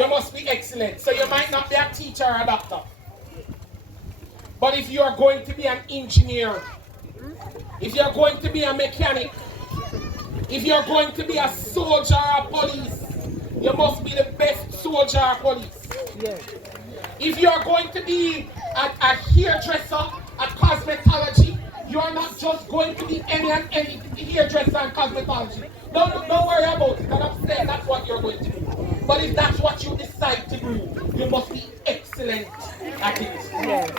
you must be excellent. So you might not be a teacher or a doctor. But if you are going to be an engineer, if you're going to be a mechanic, if you're going to be a soldier or police, you must be the best soldier or police. Yes. If you're going to be a hairdresser, a cosmetology, you're not just going to be any and any hairdresser and cosmetology. Don't worry about it. And I'm saying that's what you're going to do. But if that's what you decide to do, you must be excellent at it. Yes.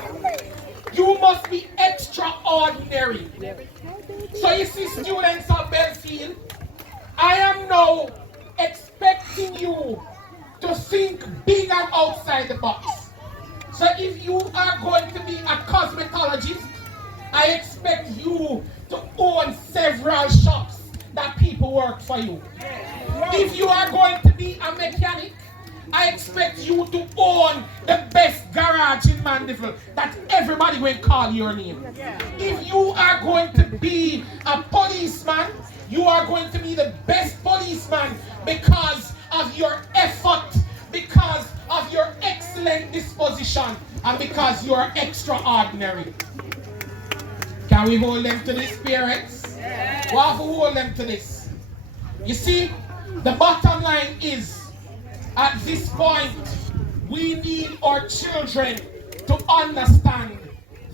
You must be extraordinary. Yes. So you see, students of Belfield, I am now expecting you to think big and outside the box. So if you are going to be a cosmetologist, I expect you to own several shops that people work for you. If you are going to be a mechanic, I expect you to own the best garage in Mandeville that everybody will call your name. If you are going to be a policeman, you are going to be the best policeman because of your effort, because of your excellent disposition, and because you are extraordinary. Can we hold them to this, parents? We have to hold them to this. You see, the bottom line is, at this point, we need our children to understand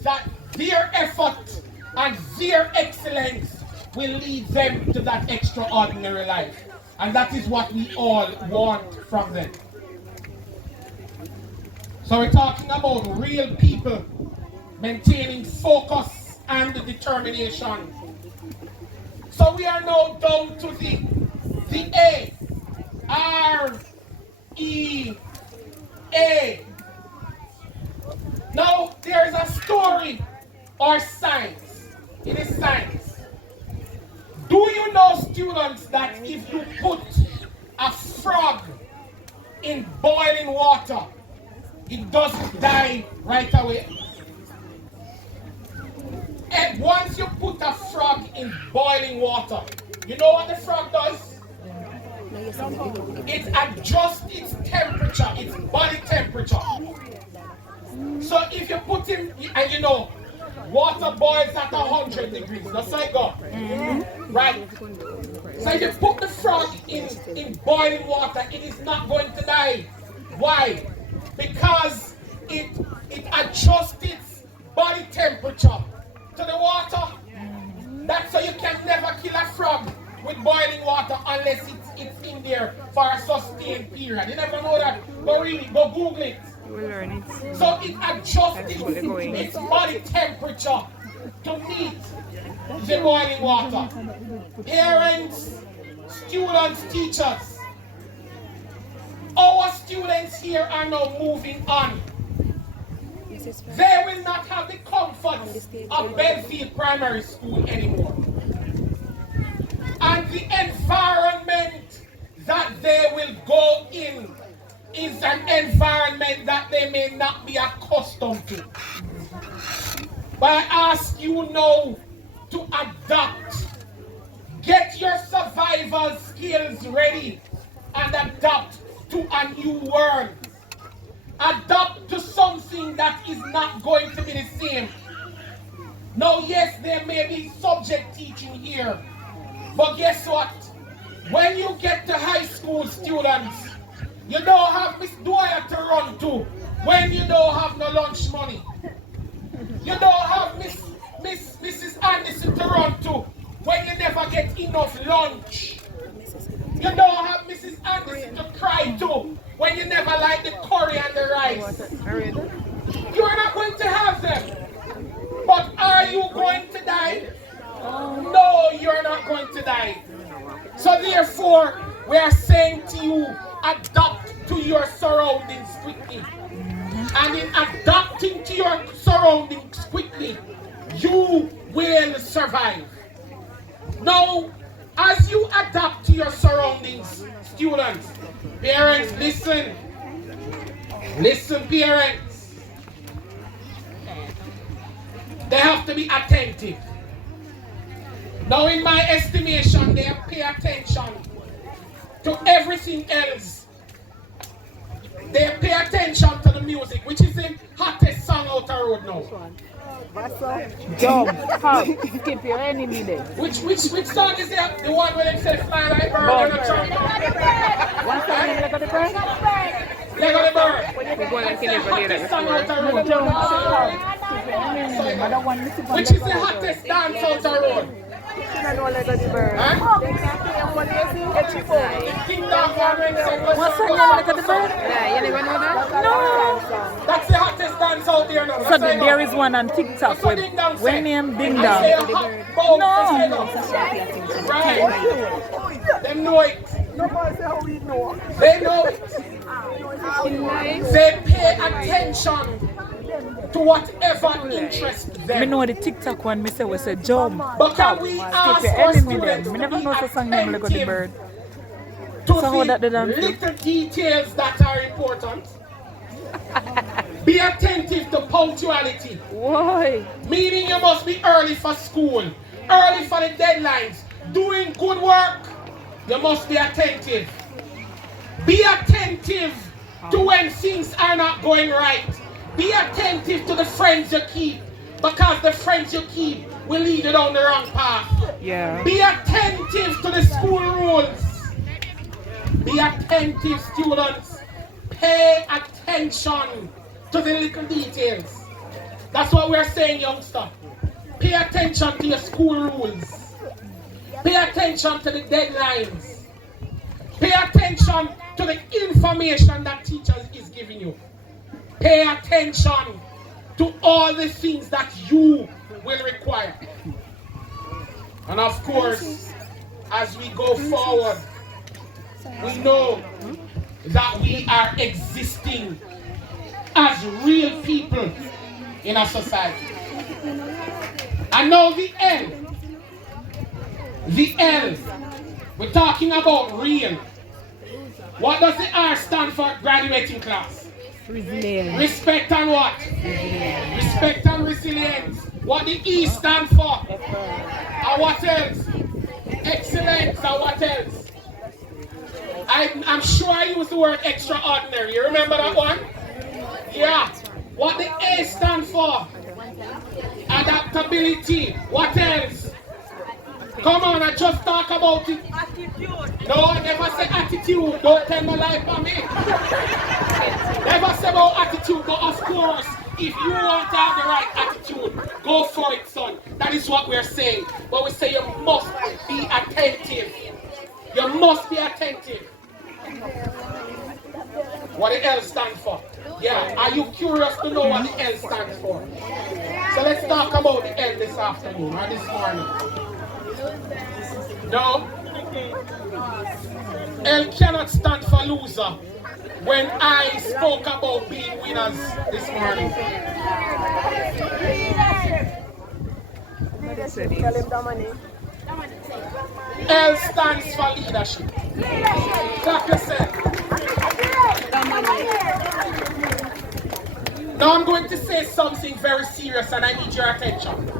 that their effort and their excellence will lead them to that extraordinary life. And that is what we all want from them. So we're talking about real people maintaining focus and determination. So we are now down to the A. R-E-A. Now there is a story or science. It is science. Do you know, students, that if you put a frog in boiling water, it doesn't die right away? And once you put a frog in boiling water, you know what the frog does? It adjusts its temperature, its body temperature. So if you put him, and you know, water boils at 100 degrees, that's how it goes. Right? So if you put the frog in boiling water, it is not going to die. Why? Because it adjusts its body temperature to the water. That's so you can never kill a frog with boiling water unless it's in there for a sustained period. You never know that. Go read it, go Google it. We'll learn it. So it adjusts its body temperature to meet the boiling water. Parents, students, teachers, our students here are now moving on. They will not have the comforts of Belfield Primary School anymore. And the environment that they will go in is an environment that they may not be accustomed to. But I ask you now to adapt. Get your survival skills ready and adapt to a new world. Adapt to something that is not going to be the same. Now, yes, there may be subject teaching here, but guess what? When you get to high school, students, you don't have Miss Dwyer to run to when you don't have no lunch money. You don't have Mrs. Anderson to run to when you never get enough lunch. You don't have Mrs. Anderson to cry to when you never like the curry and the rice. You're not going to have them. But are you going to die? No, you're not going to die. So therefore, we are saying to you, adapt to your surroundings quickly. And in adapting to your surroundings quickly, you will survive. Now, as you adapt to your surroundings, students, parents, listen. Listen, parents. They have to be attentive. Now, in my estimation, they pay attention to everything else. They pay attention to the music, which is the hottest song out the road now. Jump, hop, skip your enemy then. Which song is that? The one where they say fly like bird on the trunk? One song in Lego the Bird? Lego the bird. We're going to kill it Hottest song out the road. Which is the hottest dance out the road? Huh? What's her name, Lego the Bird? Yeah, you never know that? No! That's the hottest dance out there now. So there is one on TikTok with when name Ding Dong. No! Right. They know it. They know it. They pay attention to whatever interests them. I know the TikTok one, I say we say jump. But can we ask our students I never know the song name Lego the Bird. to So how that they done do? little details that are important? Be attentive to punctuality. Why? Meaning you must be early for school, early for the deadlines, doing good work. You must be attentive. Be attentive to when things are not going right. Be attentive to the friends you keep, because the friends you keep will lead you down the wrong path. Yeah. Be attentive to the school rules. Be attentive, students. Pay attention to the little details. That's what we're saying, youngster. Pay attention to your school rules. Pay attention to the deadlines. Pay attention to the information that teachers is giving you. Pay attention to all the things that you will require. And of course, as we go forward, we know that we are existing as real people in our society. And now the L, we're talking about real. What does the R stand for? Graduating class. Resilience. Respect and what? Respect and resilience. What the E stand for? And what else? Excellence. And what else? I'm sure I used the word extraordinary. You remember that one? Yeah. What the A stand for? Adaptability. What else? Come on, I just talk about it. Attitude. No, I never say attitude. Don't tell my life on me. Never say about attitude, but of course, if you want to have the right attitude, go for it, son. That is what we're saying. But we say you must be attentive. You must be attentive. What the L stands for? Yeah, are you curious to know what the L stands for? So let's talk about the L this afternoon or this morning. No? L cannot stand for loser when I spoke about being winners this morning. L stands for leadership. Clap yourself. Now I'm going to say something very serious and I need your attention.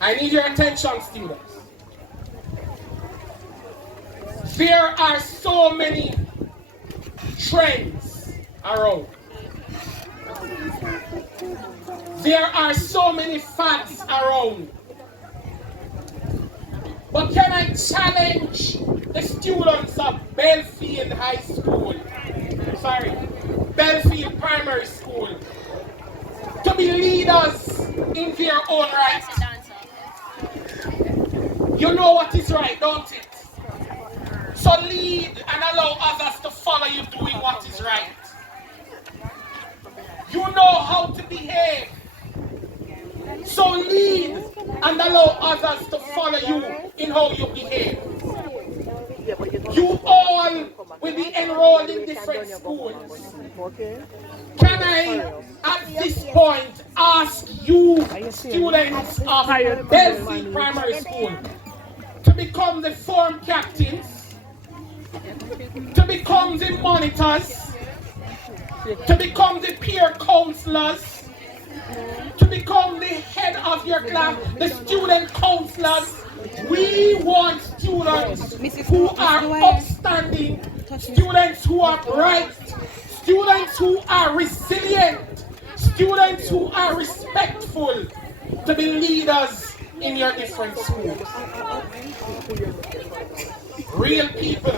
I need your attention, students. There are so many trends around. There are so many fads around. But can I challenge the students of Belfield High School, Belfield Primary School, to be leaders in their own right? You know what is right, don't it? So lead and allow others to follow you doing what is right. You know how to behave. So lead and allow others to follow you in how you behave. You all will be enrolled in different schools. Can I, at this point, ask you, students of Belfield Primary School, to become the form captains, to become the monitors, to become the peer counselors, to become the head of your class, the student counselors. We want students who are upstanding, students who are bright, students who are resilient, students who are respectful, to be leaders in your different schools. Real people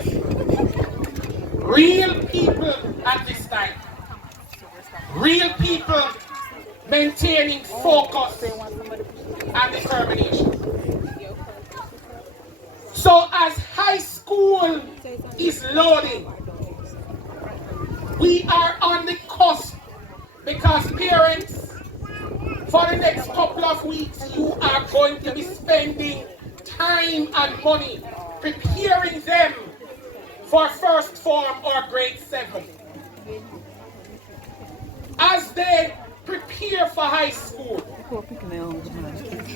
at this time. Real people maintaining focus and determination. So as high school is loading, we are on the cusp, because parents, for the next couple of weeks, you are going to be spending time and money preparing them for first form or grade 7. As they prepare for high school,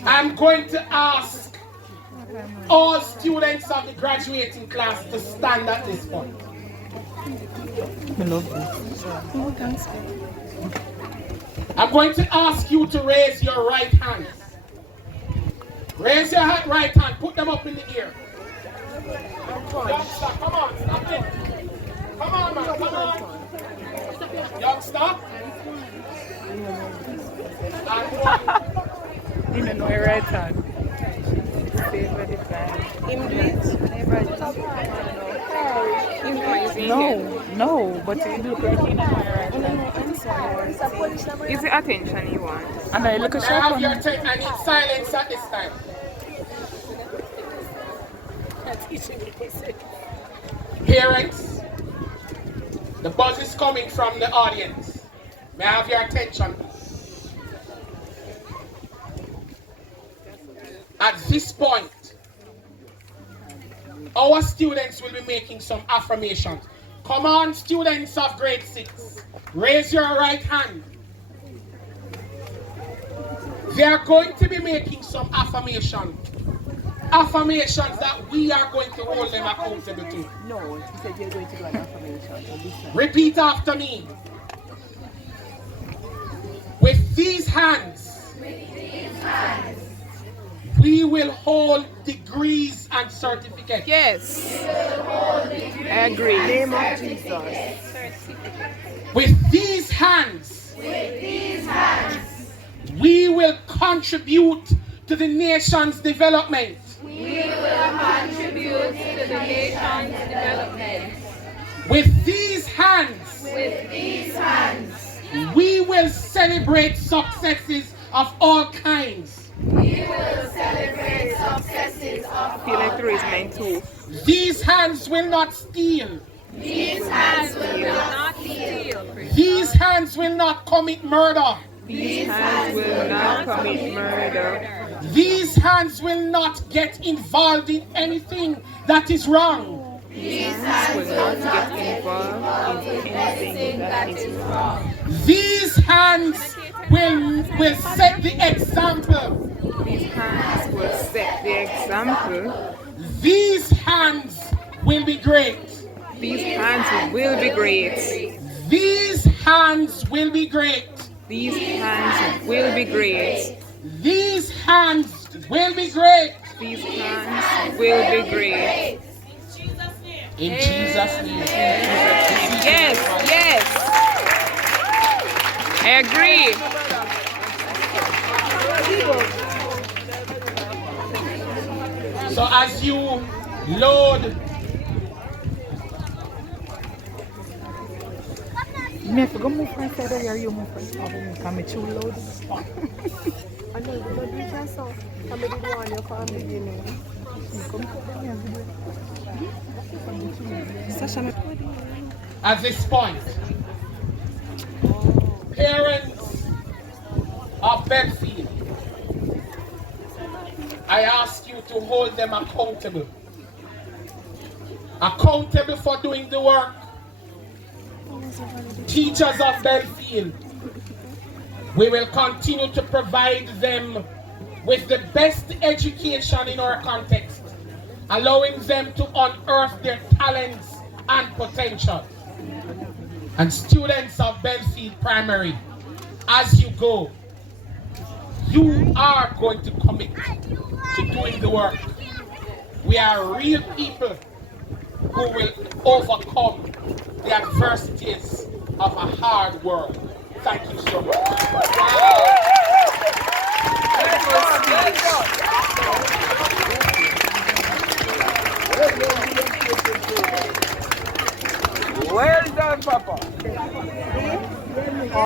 I'm going to ask all students of the graduating class to stand at this point. I'm going to ask you to raise your right hand. Raise your right hand, put them up in the air. Youngster, come on, stop it. Come on, man, come on. Youngster. You don't know your right hand. No, but you do pretty keen on your right hand. Is the attention you want? And I look at I have your attention. I need silence at this time. Parents, the buzz is coming from the audience. May I have your attention? At this point, our students will be making some affirmations. Come on, students of grade 6, raise your right hand. They are going to be making some affirmations. Affirmations that we are going to hold them accountable to. No, he said you're going to do an affirmation. Repeat after me. With these hands, we will hold degrees and certificates. Yes. I agree. Name of Jesus. With these hands, we will contribute to the nation's development. With these hands, we will celebrate successes of all kinds. I feel like to raise mine too. These hands will not steal. These hands will not commit murder. These hands will not commit murder. These hands will not get involved in anything that is wrong. These hands will not get involved in anything that is wrong. These hands will set the example. These hands will set the example. These hands will be great. These hands will be great. These hands will be great. These hands will be great. These hands will be great. These hands will be great. In Jesus' name. Yes, yes. I agree. So as you load, Me have to go move from side here, you move from side. Can me too loud? I know you don't do it so. I made it one your family, you know. at this point, parents of Belfield, I ask you to hold them accountable. Accountable for doing the work. Teachers of Belfield, we will continue to provide them with the best education in our context, allowing them to unearth their talents and potential. And students of Belfield Primary, as you go, you are going to commit to doing the work. We are real people who will overcome the adversities of a hard world. Thank you so much. Beautiful speech.